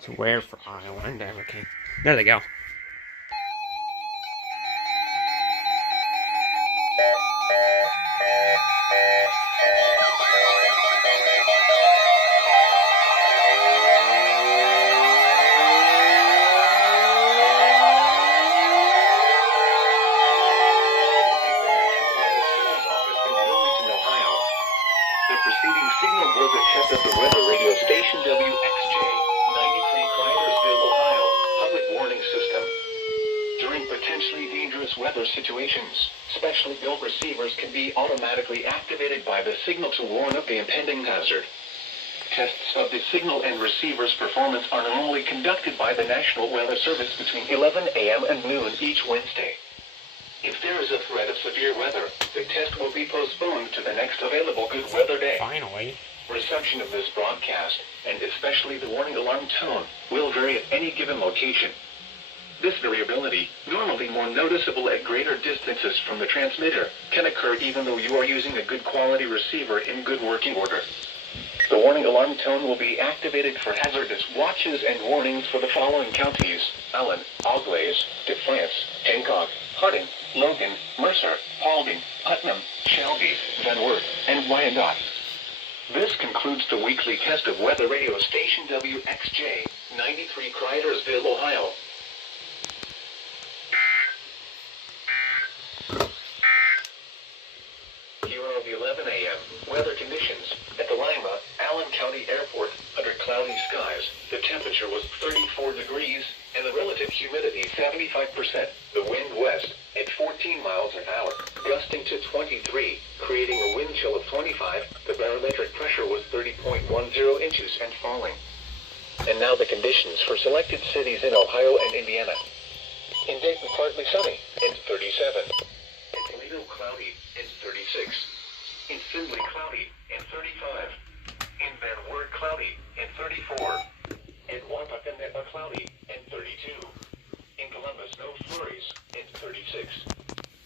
So where for ILN? Okay. There they go. The preceding signal was a test of the weather radio station WXJ 93 Crydersville, Ohio, public warning system. During potentially dangerous weather situations, specially built receivers can be automatically activated by the signal to warn of the impending hazard. Tests of the signal and receiver's performance are normally conducted by the National Weather Service between 11 a.m. and noon each Wednesday. If there is a threat of severe weather, the test will be postponed to the next available good weather day. Finally. Reception of this broadcast, and especially the warning alarm tone, will vary at any given location. This variability, normally more noticeable at greater distances from the transmitter, can occur even though you are using a good quality receiver in good working order. The warning alarm tone will be activated for hazardous watches and warnings for the following counties: Allen, Auglaize, Defiance, Hancock, Harding, Logan, Mercer, Paulding, Putnam, Shelby, Van Wert, and Wyandotte. This concludes the weekly test of weather radio station WXJ 93 Crydersville, Ohio. Here are the 11 a.m. weather conditions. At the Lima, Allen County Airport, under cloudy skies, the temperature was 34 degrees, and the relative humidity 75%. The wind west, at 14 miles an hour, gusting to 23, creating a wind chill of 25. The barometric pressure was 30.10 inches and falling. And now the conditions for selected cities in Ohio and Indiana. In Dayton, partly sunny, and 37. In Toledo, cloudy, and 36. In Findlay, cloudy, and 35. In Van Wert, cloudy, and 34. In Wapakoneta, cloudy, and 32. In Columbus, no flurries, and 36.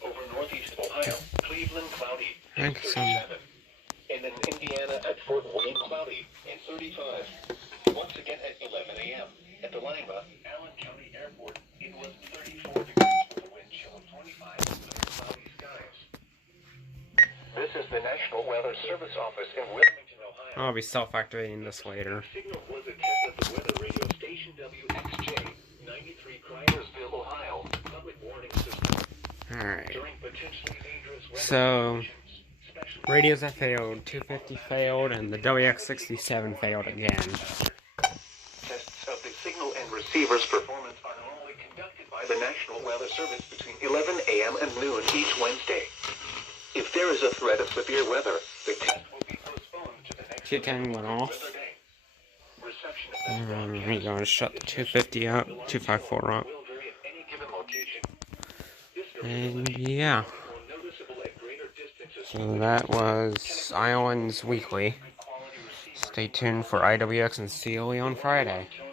Over northeast Ohio, Cleveland, cloudy, and 37. And in Indiana at Fort Wayne, cloudy, and 35. Once again at 11 a.m. at the Lima, Allen County Airport, it was 34 degrees with a wind chill of 25 under cloudy skies. This is the National Weather Service office in Wilmington, Ohio. I'll be self-activating this later. The signal was a test of the weather radio station WXJ 93 Crydersville, Ohio, public warning system. Alright. During potentially dangerous weather So, conditions, special radios that failed, 250 failed, and the WX67 failed again. tests of the signal and receiver's performance are normally conducted by the National Weather Service between 11 a.m. and noon each Wednesday. If there is a threat of severe weather, the test will be postponed to the next T10 went off. weather day. Reception of this broadcast We're going to shut the 250 up, 254 up. will vary at any given location. This And yeah. more noticeable at greater distances So that was ILN's Weekly. quality receiver Stay tuned for IWX and CLE on Friday. tone